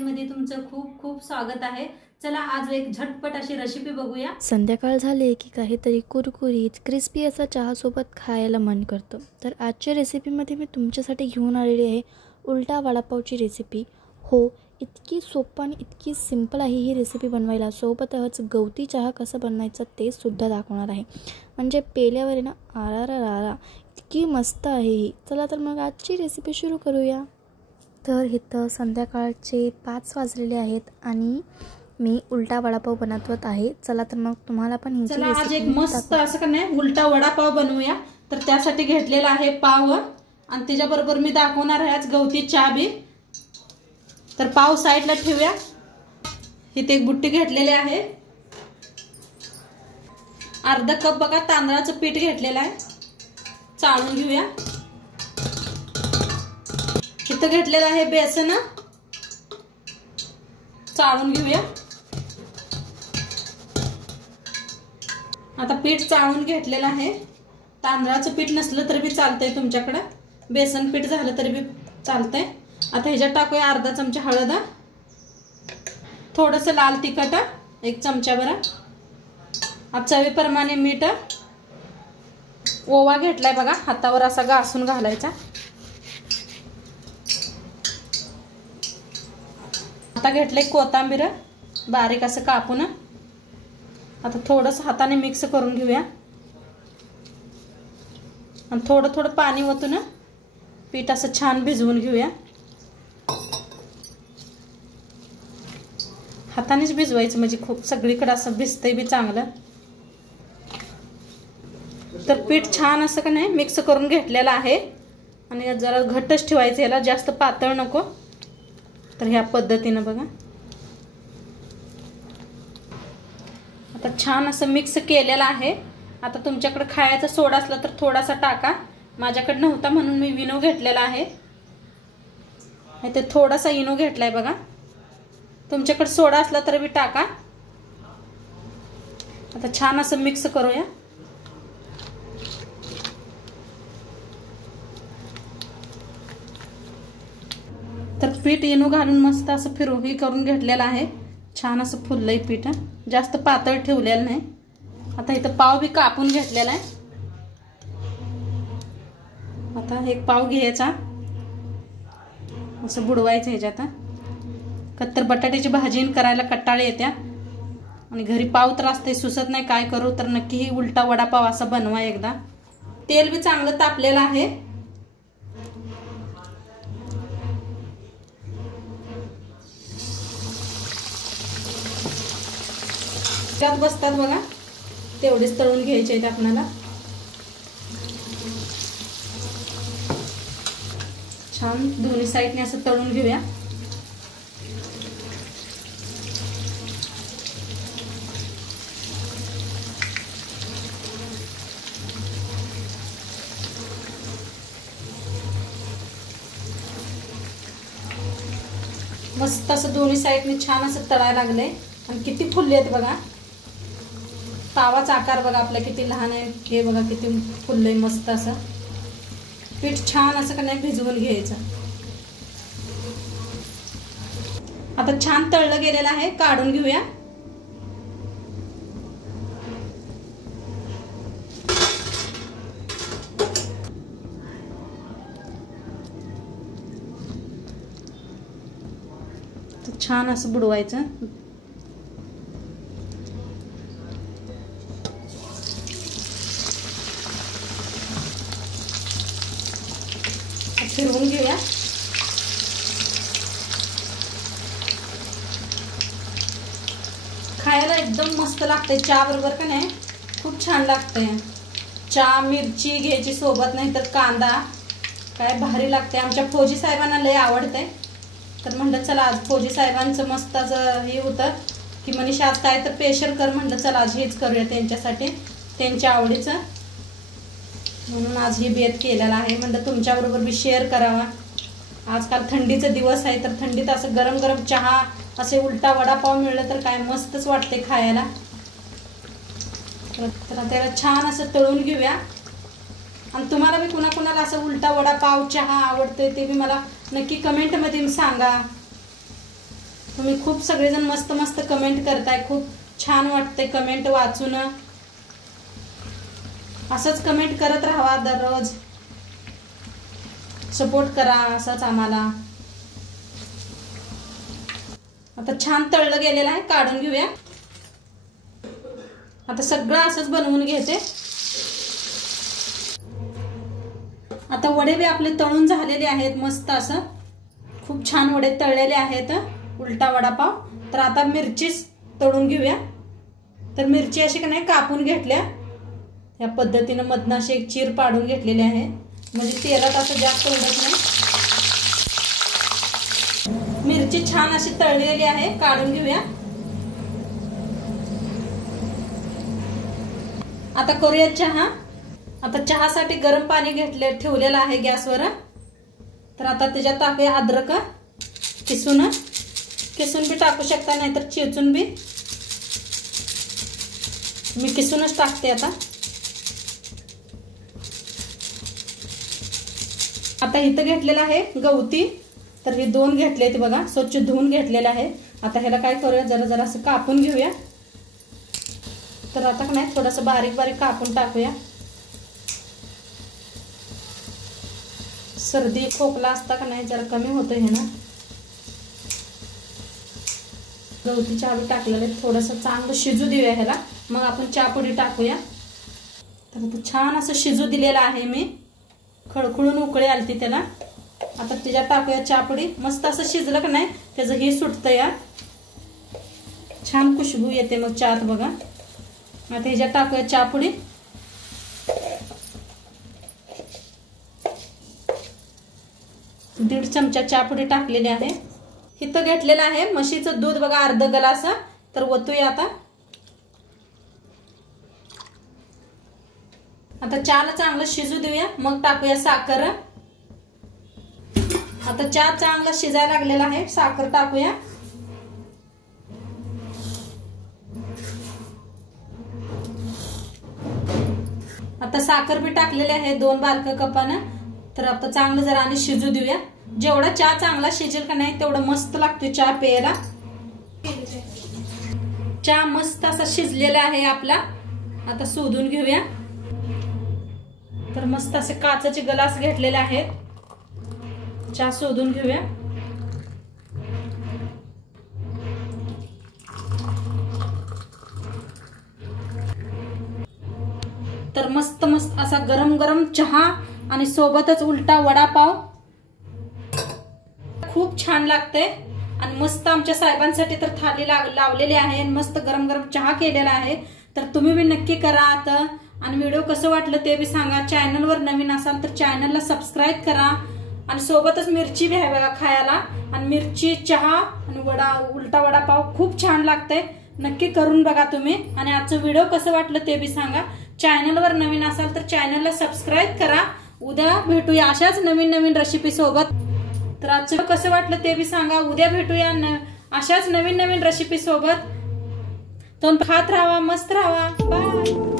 मध्ये तुमचं खूप खूप स्वागत आहे। चला आज एक झटपट अशी रेसिपी बघूया। संध्याकाळ झाले की काहीतरी कुरकुरीत क्रिस्पी असा चहा सोबत खायला मन करतं। तर आजच्या रेसिपीमध्ये मी तुमच्यासाठी घेऊन आलेली आहे उलटा वडापावची रेसिपी। हो, इतकी सोपं आणि इतकी सिंपल आहे ही रेसिपी बनवायला। सोबतच गवती चहा कसा बनवायचा ते सुद्धा दाखवणार आहे। म्हणजे पेल्यावर आहे ना, आरारारा इतकी मस्त आहे ही। चला तर मग आजची रेसिपी सुरू करूया। तर इथं संध्याकाळचे 5 वाजलेले आहेत आणि मी उलटा वडापाव बनवत आहे। चला तर मग तुम्हाला पण ही चला आज एक मस्त असं का नाही उलटा वडापाव बनवूया। तर त्यासाठी घेतलेला आहे पाव आणि त्याच्याबरोबर मी दाखवणार आहे आज गवती चहा बी। तर पाव साईडला ठेवूया। इथे एक बुट्टी घेतलेली आहे। अर्धा कप बघा तांदळाचं पीठ घेतलेलं आहे, चाळून घेऊया। इथं घेतलेलं आहे बेसन, चाळून घेऊया। आता पीठ चाळून घेतलेलं आहे। तांदळाचं पीठ नसलं तरी बी चालतंय, तुमच्याकडे बेसन पीठ झालं तरी बी चालतंय। आता ह्याच्यात टाकूया अर्धा चमचा हळद, थोडंसं लाल तिखट 1 चमचाभर, चवीप्रमाणे मीठ, ओवा घेतलाय बघा, हातावर असा घासून घालायचा। आता घेतलंय कोथिंबीर बारीक असं कापून। आता थोडंसं हाताने मिक्स करून घेऊया आणि थोडं थोडं पाणी ओतून पीठ असं छान भिजवून घेऊया। हातानेच भिजवायचं म्हणजे खूप सगळीकडे असं भिजतंय बी चांगलं। तर पीठ छान असं का नाही मिक्स करून घेतलेलं आहे आणि जरा घट्टच ठेवायचं, याला जास्त पातळ नको। तर ह्या पद्धतीने बघा आता छान असं मिक्स केलेलं आहे। आता तुमच्याकडे खायचा सोडा असला तर थोडासा टाका, माझ्याकडे नव्हता म्हणून मी विनो घेतलेला आहे। इथे थोडासा इनो घेतलाय बघा, तुमच्याकडे सोडा असला तर बी टाका। आता छान असं मिक्स करूया। तर पीठ इनो घालून मस्त असं फिरवही करून घेतलेलं आहे। छान असं फुललंय पीठ, जास्त पातळ ठेवलेलं नाही। आता इथं पाव बी कापून घेतलेला आहे। आता एक पाव घ्यायचा, असं बुडवायचं ह्याच्यात। कत्तर बटाट्याची भाजी करायला कटाळे येत्या आणि घरी पाव तर असते, सुचत नाही काय करू। तर नक्की ही उलटा वडापाव असा बनवा एकदा। तेल बी चांगलं तापलेलं आहे। त्यात बसतात बघा तेवढेच तळून घ्यायचे आहेत आपल्याला। छान दोन्ही साईडने असं तळून घेऊया। मस्त असं दोन्ही साईडने छान असं तळायला लागले आणि किती फुलले आहेत बघा। पावाचा आकार बघा आपला किती लहान आहे, हे बघा किती फुललंय मस्त असं। पीठ छान असं का नाही भिजवून घ्यायचं। आता छान तळलं गेलेलं आहे, काढून घेऊया। तर छान असं बुडवायचं। फिरवून घेऊया। खायला एकदम मस्त लागते चहा बरोबर का नाही, खूप छान लागते। चहा मिरची घ्यायची सोबत, नाही तर कांदा, काय भारी लागते। आमच्या फौजी साहेबांना लय आवडते, तर म्हणलं चला आज फौजी साहेबांचं मस्त असं हे होतं की मनीषा आज काय तर स्पेशल कर, म्हणलं चला आज हेच करूया त्यांच्यासाठी, त्यांच्या आवडीचं। म्हणून आज ही बेत केलेला आहे, म्हणलं तुमच्याबरोबर मी शेअर करावा। आजकाल थंडीचा दिवस आहे, तर थंडीत असं गरम गरम चहा, असे उलटा वडापाव मिळलं तर काय मस्तच वाटते खायला। तर त्याला छान असं तळून घेऊया। आणि तुम्हाला बी कुणाकुणाला असं उलटा वडापाव चहा आवडतोय ते बी मला नक्की कमेंटमध्ये सांगा। तुम्ही खूप सगळेजण मस्त मस्त कमेंट करताय, खूप छान वाटते कमेंट वाचून. असंच कमेंट करत राहा, दररोज सपोर्ट करा असंच आम्हाला. आता छान तळलं गेलेलं आहे, काढून घेऊया. आता सगळं असंच बनवून घ्यायचे. आता वडे बी आपले तळून झालेले आहेत, मस्त असं खूप छान वडे तळलेले आहेत, उलटा वडापाव. तर आता मिरची तळून घेऊया. तर मिरची अशी का नाही कापून घेतल्या, या पद्धतीने मधनं अशी एक चीर पाडून घेतलेली आहे, म्हणजे तेलात असं जास्त उडत नाही. मिरची छान अशी तळलेली आहे, काढून घेऊया. आता करूया चहा. आता चहासाठी गरम पाणी ठेवलेलं आहे गॅसवर. तर आता त्याच्यात टाकूया अद्रक, किसून बी टाकू शकता, नाहीतर चेचून बी. मी किसूनच टाकते. आता इथं घेतलेलं आहे गवती. तर हे 2 घेतले ते बघा, स्वच्छ धुवून घेतलेले आहे. आता ह्याला काय करूया, जरा असं कापून घेऊया. तर आता का नाही थोडंसं बारीक बारीक कापून टाकूया. सर्दी खोकला असता का नाही जरा कमी होतं हे ना. गवती चहा बी टाकलेलं आहे, थोडंसं चांगलं शिजू देऊया ह्याला, मग आपण चहापुडी टाकूया. तर आता छान असं शिजू दिलेलं आहे मी, खळखळून उकळी आलती त्याला. आता त्याच्यात टाकूया चहापुडी. मस्त असं शिजलं का नाही त्याचं हे सुटतं या, छान खुशबू येते मग चहात बघा. आता ह्याच्यात टाकूया चहापुडी. दीड चमचा चहापुडी टाकलेली आहे. इथं घेतलेलं आहे म्हशीचं दूध बघा, अर्ध ग्लास. तर ओतूया आता. आता चहाला चांगलं शिजू देऊया, मग टाकूया साखर. आता चहा चांगला शिजायला लागलेला आहे, साखर टाकूया. आता साखर बी टाकलेली आहे 2 बारक कपानं. तर आता चांगलं जरा आणि शिजू देऊया. जेवढा चहा चांगला शिजेल का नाही तेवढं मस्त लागतो चहा प्यायला. चहा मस्त असा शिजलेला आहे आपला. आता शोधून घेऊया. तर मस्त असे काचेचे ग्लास घेतलेले आहेत, चहा शोधून घेऊया. तर मस्त मस्त असा गरम गरम चहा आणि सोबतच उलटा वडापाव खूप छान लागते. आणि मस्त आमच्या साहेबांसाठी तर थाली लावलेली आहे, मस्त गरम गरम चहा केलेला आहे. तर तुम्ही बी नक्की करा आता. आणि व्हिडिओ कसं वाटलं ते बी सांगा. चॅनलवर नवीन असाल तर चॅनलला सबस्क्राईब करा. आणि सोबतच मिरची बी आहे बघा खायला. आणि मिरची चहा आणि उलटा वडापाव खूप छान लागते, नक्की करून बघा तुम्ही. आणि आजचं व्हिडिओ कसं वाटलं ते बी सांगा. चॅनलवर नवीन असाल तर चॅनलला सबस्क्राईब करा. उद्या भेटूया अशाच नवीन नवीन रेसिपी सोबत. तर आजचं कसं वाटलं ते बी सांगा. उद्या भेटूया अशाच नवीन नवीन रेसिपी सोबत. तर खात राहा, मस्त राहा. बाय.